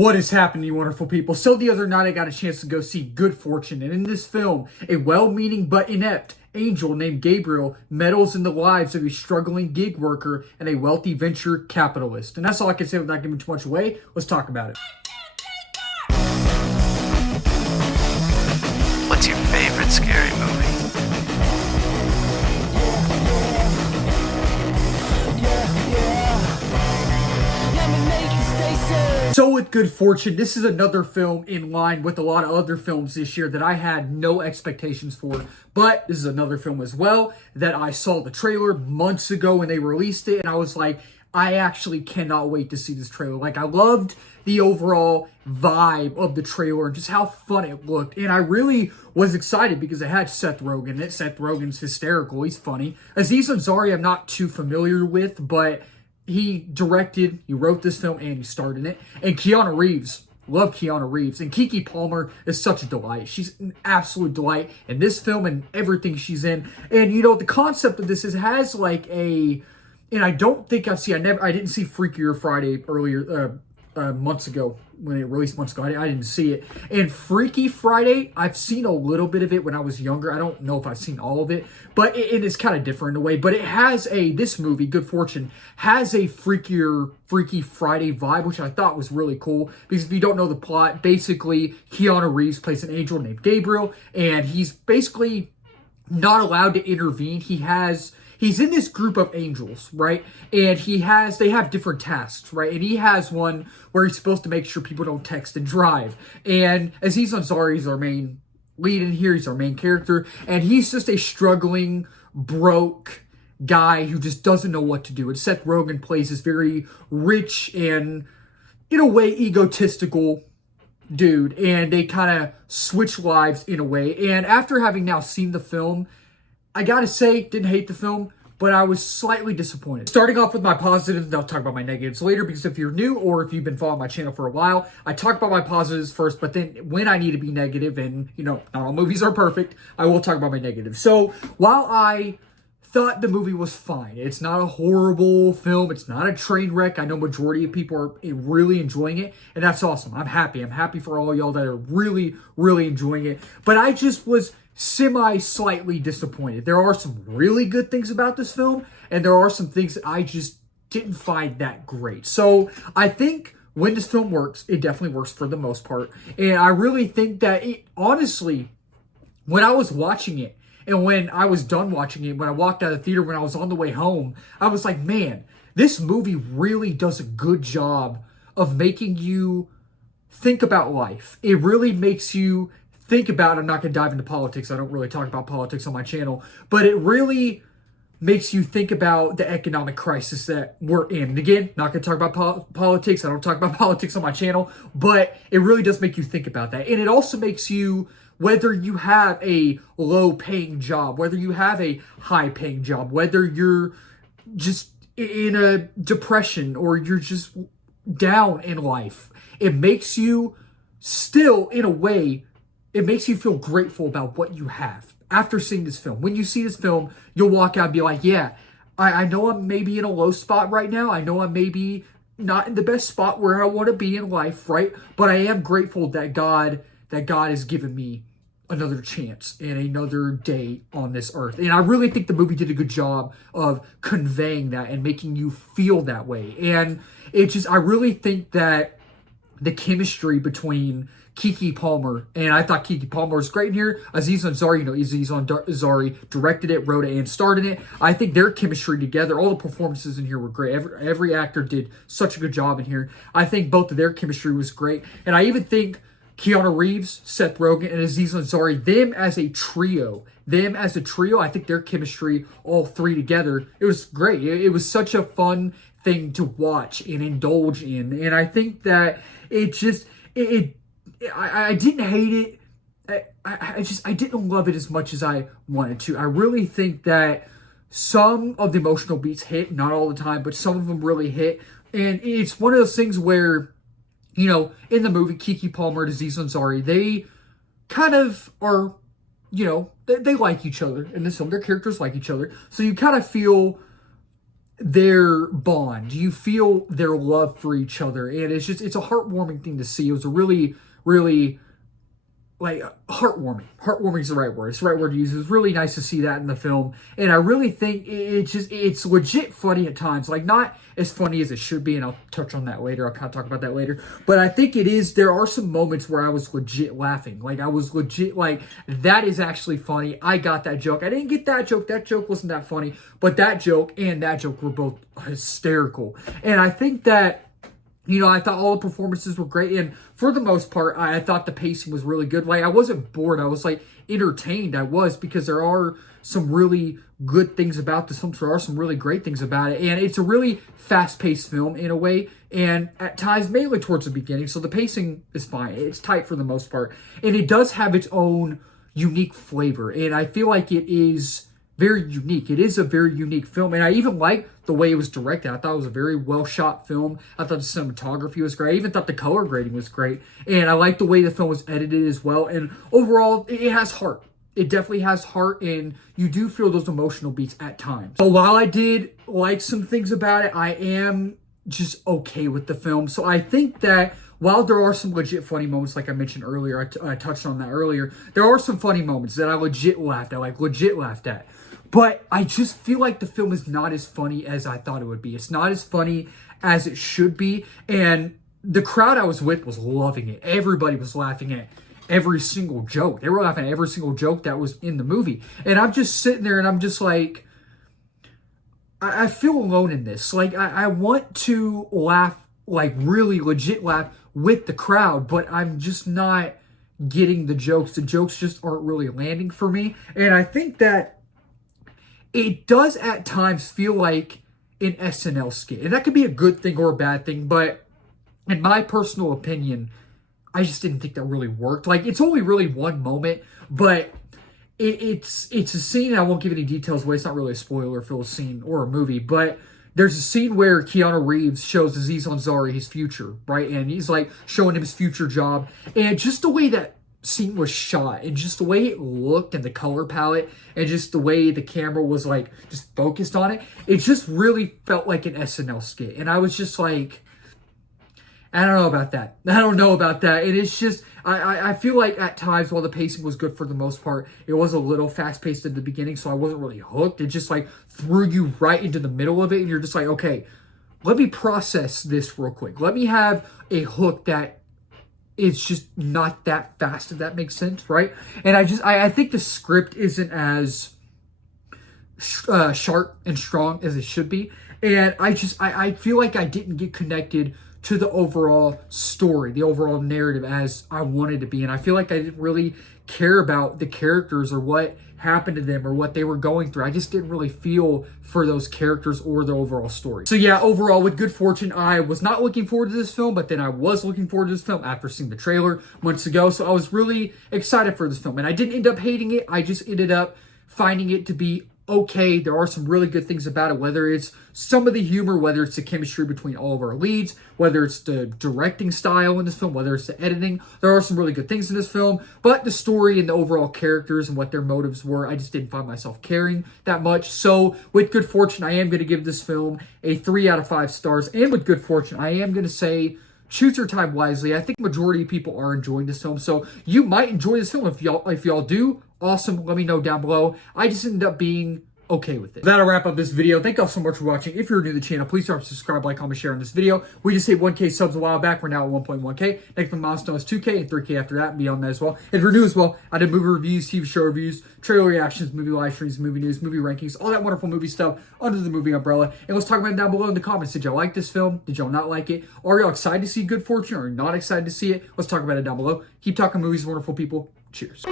What is happening, you wonderful people? So the other night I got a chance to go see Good Fortune, and in this film, a well-meaning but inept angel named Gabriel meddles in the lives of a struggling gig worker and a wealthy venture capitalist. And that's all I can say without giving too much away. Let's talk about it. What's your favorite scary movie? So with Good Fortune, this is another film in line with a lot of other films this year that I had no expectations for. But this is another film as well that I saw the trailer months ago when they released it. And I was like, I actually cannot wait to see this trailer. Like, I loved the overall vibe of the trailer and just how fun it looked. And I really was excited because it had Seth Rogen in it. Seth Rogen's hysterical. He's funny. Aziz Ansari I'm not too familiar with, but he wrote this film, and he starred in it. And Keanu Reeves, love Keanu Reeves. And Keke Palmer is such a delight. She's an absolute delight in this film and everything she's in. And, you know, the concept of this is, has like a, and I don't think I didn't see Freakier Friday earlier, months ago, when it released months ago. I didn't see it. And Freaky Friday, I've seen a little bit of it when I was younger. I don't know if I've seen all of it, but it is kind of different in a way. But it has this movie, Good Fortune, has a Freaky Friday vibe, which I thought was really cool. Because if you don't know the plot, basically, Keanu Reeves plays an angel named Gabriel, and he's basically not allowed to intervene. He's in this group of angels, right? And they have different tasks, right? And he has one where he's supposed to make sure people don't text and drive. And Aziz Ansari is our main lead in here. He's our main character. And he's just a struggling, broke guy who just doesn't know what to do. And Seth Rogen plays this very rich and, in a way, egotistical dude. And they kind of switch lives in a way. And after having now seen the film, I gotta say, didn't hate the film, but I was slightly disappointed. Starting off with my positives, and I'll talk about my negatives later, because if you're new or if you've been following my channel for a while, I talk about my positives first, but then when I need to be negative, and, you know, not all movies are perfect, I will talk about my negatives. So, while I thought the movie was fine, it's not a horrible film, it's not a train wreck. I know majority of people are really enjoying it, and that's awesome. I'm happy for all y'all that are really, really enjoying it. But I just was slightly disappointed. There are some really good things about this film, and there are some things that I just didn't find that great. So I think when this film works, it definitely works for the most part. And I really think that it, honestly, when I was watching it, and when I was done watching it, when I walked out of the theater, when I was on the way home, I was like, man, this movie really does a good job of making you think about life. It really makes you think about, I'm not going to dive into politics. I don't really talk about politics on my channel, but it really makes you think about the economic crisis that we're in. And again, not going to talk about politics. I don't talk about politics on my channel, but it really does make you think about that. And it also makes you, whether you have a low-paying job, whether you have a high-paying job, whether you're just in a depression or you're just down in life, it makes you still, in a way, it makes you feel grateful about what you have after seeing this film. When you see this film, you'll walk out and be like, yeah, I know I'm maybe in a low spot right now. I know I'm maybe not in the best spot where I want to be in life, right? But I am grateful that God has given me another chance and another day on this earth. And I really think the movie did a good job of conveying that and making you feel that way. And I really think that the chemistry between Keke Palmer, and I thought Keke Palmer was great in here. Aziz Ansari, Aziz Ansari directed it, wrote it, and starred in it. I think their chemistry together, all the performances in here were great. Every actor did such a good job in here. I think both of their chemistry was great. And I even think Keanu Reeves, Seth Rogen, and Aziz Ansari, them as a trio, I think their chemistry, all three together, it was great. It was such a fun thing to watch and indulge in. And I think that I didn't hate it. I didn't love it as much as I wanted to. I really think that some of the emotional beats hit, not all the time, but some of them really hit. And it's one of those things where, you know, in the movie, Keke Palmer and Aziz Ansari, they kind of are, you know, they like each other in this film. Their characters like each other. So you kind of feel their bond. You feel their love for each other. And it's a heartwarming thing to see. It was a really, really, like, heartwarming. Heartwarming is the right word. It's the right word to use. It was really nice to see that in the film. And I really think it's legit funny at times. Like, not as funny as it should be, and I'll touch on that later. I'll kind of talk about that later. But I think it is, there are some moments where I was legit laughing. Like, I was legit, like, that is actually funny. I got that joke. I didn't get that joke. That joke wasn't that funny. But that joke and that joke were both hysterical. And I think that, I thought all the performances were great. And for the most part, I thought the pacing was really good. Like, I wasn't bored. I was, like, entertained. I was, because there are some really good things about this film. There are some really great things about it. And it's a really fast-paced film in a way. And at times, mainly towards the beginning. So the pacing is fine. It's tight for the most part. And it does have its own unique flavor. And I feel like it is very unique. It is a very unique film. And I even like the way it was directed. I thought it was a very well shot film. I thought the cinematography was great. I even thought the color grading was great. And I like the way the film was edited as well. And overall, it has heart. It definitely has heart, and you do feel those emotional beats at times. But while I did like some things about it, I am just okay with the film. So I think that while there are some legit funny moments, like I mentioned earlier, I touched on that earlier, there are some funny moments that I legit laughed at. But I just feel like the film is not as funny as I thought it would be. It's not as funny as it should be. And the crowd I was with was loving it. Everybody was laughing at every single joke. They were laughing at every single joke that was in the movie. And I'm just sitting there and I'm just like, I feel alone in this. Like, I want to laugh, like really legit laugh with the crowd, but I'm just not getting the jokes. The jokes just aren't really landing for me. And I think that it does at times feel like an SNL skit. And that could be a good thing or a bad thing, but in my personal opinion, I just didn't think that really worked. Like, it's only really one moment, but it's a scene, and I won't give any details away. It's not really a spoiler for a scene or a movie, but there's a scene where Keanu Reeves shows Aziz Ansari his future, right? And he's like showing him his future job. And just the way that scene was shot, and just the way it looked, and the color palette, and just the way the camera was like just focused on it, it just really felt like an SNL skit. And I was just like, I don't know about that. And it's just, I feel like at times, while the pacing was good for the most part, it was a little fast-paced at the beginning, so I wasn't really hooked. It just like threw you right into the middle of it, and you're just like, okay, let me process this real quick. Let me have a hook that is just not that fast, if that makes sense, right? And I think the script isn't as sharp and strong as it should be. And I feel like I didn't get connected to the overall story, the overall narrative as I wanted to be. And I feel like I didn't really care about the characters or what happened to them or what they were going through. I just didn't really feel for those characters or the overall story. So yeah, overall, with good fortune, I was not looking forward to this film, but then I was looking forward to this film after seeing the trailer months ago. So I was really excited for this film, and I didn't end up hating it. I just ended up finding it to be okay. There are some really good things about it, whether it's some of the humor, whether it's the chemistry between all of our leads, whether it's the directing style in this film, whether it's the editing. There are some really good things in this film, but the story and the overall characters and what their motives were, I just didn't find myself caring that much. So with good fortune, I am going to give this film a 3 out of 5 stars. And with good fortune, I am going to say, choose your time wisely. I think majority of people are enjoying this film, so you might enjoy this film. If y'all do, awesome. Let me know down below. I just ended up being okay with it. That'll wrap up this video. Thank y'all so much for watching. If you're new to the channel, please don't subscribe, like, comment, share on this video. We just hit 1K subs a while back. We're now at 1.1K. Next milestone is 2K and 3K after that and beyond that as well. If you're new as well, I did movie reviews, TV show reviews, trailer reactions, movie live streams, movie news, movie rankings, all that wonderful movie stuff under the movie umbrella. And let's talk about it down below in the comments. Did y'all like this film? Did y'all not like it? Are y'all excited to see Good Fortune or not excited to see it? Let's talk about it down below. Keep talking movies, wonderful people. Cheers.